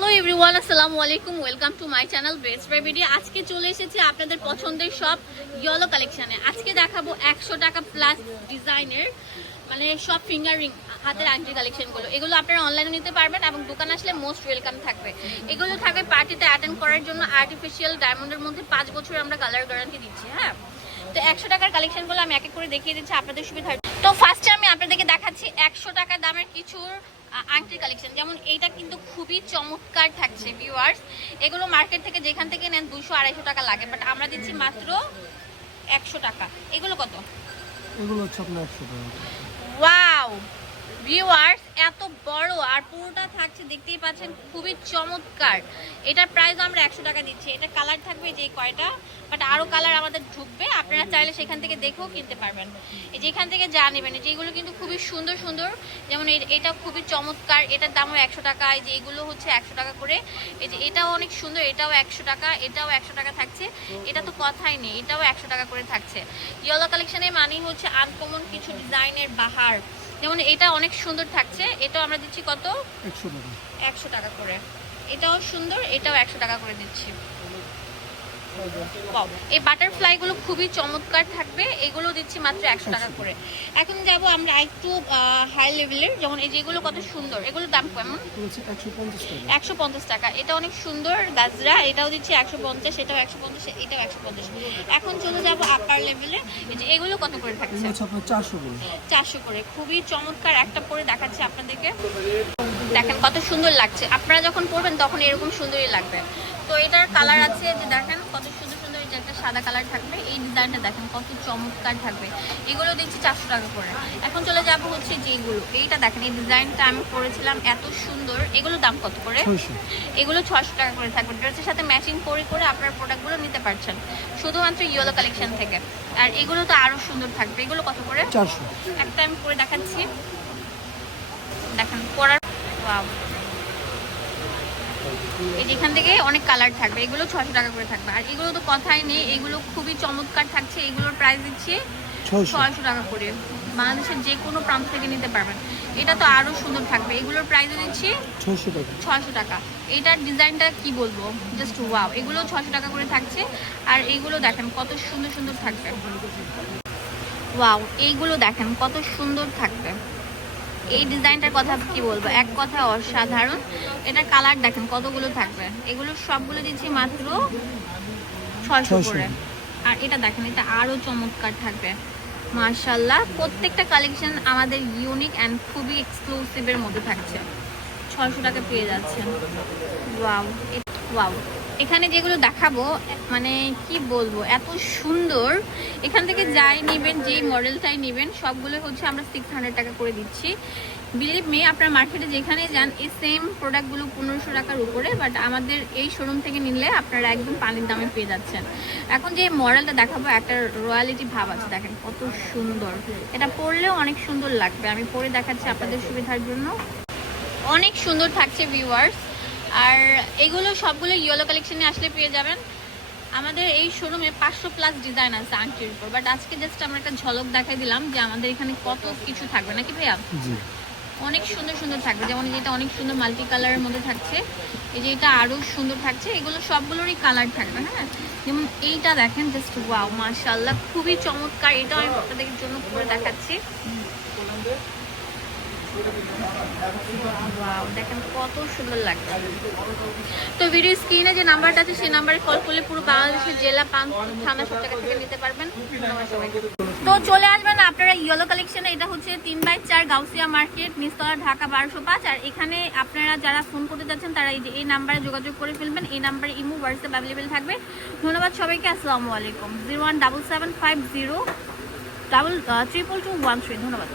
Hello everyone আসসালামু আলাইকুম welcome to my channel best by video আজকে চলে এসেছি আপনাদের পছন্দের সব ইয়েলো কালেকশানে আজকে দেখাবো একশো টাকা প্লাস ডিজাইনের মানে সব ফিঙ্গার রিং হাতের আংটি কালেকশনগুলো এগুলো আপনারা অনলাইনে নিতে পারবেন এবং দোকান আসলে মোস্ট ওয়েলকাম থাকবে। এগুলো থাকবে পার্টিতে অ্যাটেন্ড করার জন্য আর্টিফিশিয়াল ডায়মন্ডের মধ্যে পাঁচ বছর আমরা কালার গ্যারান্টি দিচ্ছি হ্যাঁ? তো একশো টাকার কালেকশনগুলো আমি এক এক করে দেখিয়ে দিচ্ছি আপনাদের সুবিধা তো ফার্স্টে আমি আপনাদেরকে দেখাচ্ছি একশো টাকা দামের কিছুর আংটির কালেকশন যেমন এইটা কিন্তু খুবই চমৎকার থাকছে ভিউয়ার্স এগুলো মার্কেট থেকে যেখান থেকে নেন দুশো আড়াইশো টাকা লাগে বাট আমরা দিচ্ছি মাত্র একশো টাকা। এগুলো কত? এগুলো হচ্ছে আপনার একশো টাকা। ওয়াও ভিউয়ার্স এত বড় আর পুরোটা থাকছে দেখতেই পাচ্ছেন খুবই চমৎকার। এটার প্রাইস আমরা একশো টাকা দিচ্ছি। এটা কালার থাকবে যে কয়টা? বাট আরও কালার আমাদের ঢুকবে আপনারা চাইলে সেখান থেকে দেখেও কিনতে পারবেন। এই যেখান থেকে যা নেবেন যেগুলো কিন্তু খুবই সুন্দর সুন্দর যেমন এটা খুবই চমৎকার এটার দামও একশো টাকা এই যে এগুলো হচ্ছে একশো টাকা করে এই যে এটাও অনেক সুন্দর এটাও একশো টাকা এটাও একশো টাকা থাকছে এটা তো কথাই নেই এটাও একশো টাকা করে থাকছে। ইয়েলো কালেকশনের মানেই হচ্ছে আনকমন কিছু ডিজাইনের বাহার। যেমন এটা অনেক সুন্দর থাকছে এটাও আমরা দিচ্ছি কত? একশো টাকা করে। এটাও সুন্দর এটাও একশো টাকা করে দিচ্ছি। এই বাটারফ্লাই গুলো খুবই চমৎকার থাকবে। এগুলো দিচ্ছি মাত্র একশো টাকা করে। এখন যাব আমরা একটু হাই লেভেলের যেমন এই যেগুলো কত সুন্দর এগুলোর দাম কেমন? একশো পঞ্চাশ টাকা। এটা অনেক সুন্দর গাজরা এটাও দিচ্ছি একশো পঞ্চাশ এটাও একশো পঞ্চাশ এটাও একশো পঞ্চাশ। এখন চলে যাব আপার লেভেলে এই যে এগুলো কত করে থাকছে? চারশো করে। চারশো করে। খুবই চমৎকার একটা পরে দেখাচ্ছি আপনাদেরকে। দেখেন কত সুন্দর লাগছে। আপনারা যখন পরবেন তখন এরকম সুন্দরই লাগবে। তো এটার কালার আছে যে দেখেন কত সুন্দর সুন্দর এই যে একটা সাদা কালার থাকবে এই ডিজাইনটা দেখেন কত চমৎকার থাকবে। এগুলো দেখছি চারশো টাকা করে। এখন চলে যাব হচ্ছে যেগুলো এইটা দেখেন এই ডিজাইনটা আমি পরেছিলাম এত সুন্দর। এগুলোর দাম কত করে? এগুলো ছশো টাকা করে থাকবে। ড্রেসের সাথে ম্যাচিং করে করে আপনার প্রোডাক্টগুলো নিতে পারছেন। শুধুমাত্র ইয়েলো কালেকশন থেকে। আর এগুলো তো আরও সুন্দর থাকবে। এগুলো কত করে? চারশো। একটা আমি করে দেখাচ্ছি। দেখেন পরার. এই যেখান থেকে অনেক কালার থাকবে এগুলো ছশো টাকা করে থাকবে। আর এগুলো তো কথাই নেই এগুলো খুবই চমৎকার থাকছে এগুলোর প্রাইস দিচ্ছি ছয়শো। টাকা করে। বাংলাদেশের যে কোনো প্রান্ত থেকে নিতে পারবেন। এটা তো আরও সুন্দর থাকবে এগুলোর প্রাইস দিচ্ছি ছয়শো টাকা। টাকা। এইটার ডিজাইনটা কি বলব? জাস্ট ওয়াও এগুলো ছশো টাকা করে থাকছে। আর এইগুলো দেখেন কত সুন্দর সুন্দর থাকবে। ওয়াও এইগুলো দেখেন কত সুন্দর থাকবে। এই ডিজাইনটার কথা কি বলব? এক কথা অসাধারণ। এটার কালার দেখেন কতগুলো থাকবে? এগুলো সবগুলো দিচ্ছি মাত্র ছয়শো করে। আর এটা দেখেন এটা আরও চমৎকার থাকবে। মার্শাল্লাহ প্রত্যেকটা কালেকশন আমাদের ইউনিক অ্যান্ড খুবই এক্সক্লুসিভের মধ্যে থাকছে। ছয়শো টাকা পেয়ে যাচ্ছে ওয়াও ওয়াও এখানে যেগুলো দেখাবো মানে কি বলব, এত সুন্দর। এখান থেকে যাই নেবেন, যেই মডেলটাই নেবেন, সবগুলো হচ্ছে আমরা সিক্স হান্ড্রেড টাকা করে দিচ্ছি। বিলিভ মি আপনার মার্কেটে যেখানে যান, এই সেম প্রোডাক্টগুলো পনেরোশো টাকার উপরে বাট আমাদের এই শোরুম থেকে নিলে আপনারা একদম পানির দামে পেয়ে যাচ্ছেন। এখন যে মডেলটা দেখাবো, একটা রয়্যালিটি ভাব আছে, দেখেন কত সুন্দর। এটা পরলেও অনেক সুন্দর লাগবে। আমি পরে দেখাচ্ছি আপনাদের সুবিধার জন্য। অনেক সুন্দর থাকছে ভিউয়ার্স আর এগুলো সবগুলো ইয়েলো কালেকশনে আসলে পেয়ে যাবেন। আমাদের এই শোরুমে পাঁচশো প্লাস ডিজাইন আছে আংটির উপর বাট আজকে জাস্ট আমরা একটা ঝলক দেখাই দিলাম যে আমাদের এখানে কত কিছু থাকবে নাকি ভাইয়া? অনেক সুন্দর সুন্দর থাকবে যেমন এই যে এটা অনেক সুন্দর মাল্টি কালারের মধ্যে থাকছে এই যে এটা আরও সুন্দর থাকছে এগুলো সবগুলোরই কালার থাকবে হ্যাঁ? যেমন এইটা দেখেন জাস্ট ওয়াও মাশাআল্লাহ খুবই চমৎকার এটাও আমি আপনাদের জন্য করে দেখাচ্ছি। কত সুন্দর তো ভিডিও যে নাম্বারটা আছে, সেই কল করলে পুরো বাংলাদেশের জেলা থানা থেকে। তো চলে আসবেন আপনারা কালেকশনে এটা হচ্ছে তিন বাই চার মার্কেট ঢাকা বারোশো পাঁচ। আর এখানে আপনারা যারা ফোন করতে যে এই নাম্বারে যোগাযোগ করে ফেলবেন। এই নাম্বারে অ্যাভেলেবেল থাকবে। ধন্যবাদ সবাইকে, আসসালামু আলাইকুম। Zero one double seven five zero double two one three ধন্যবাদ।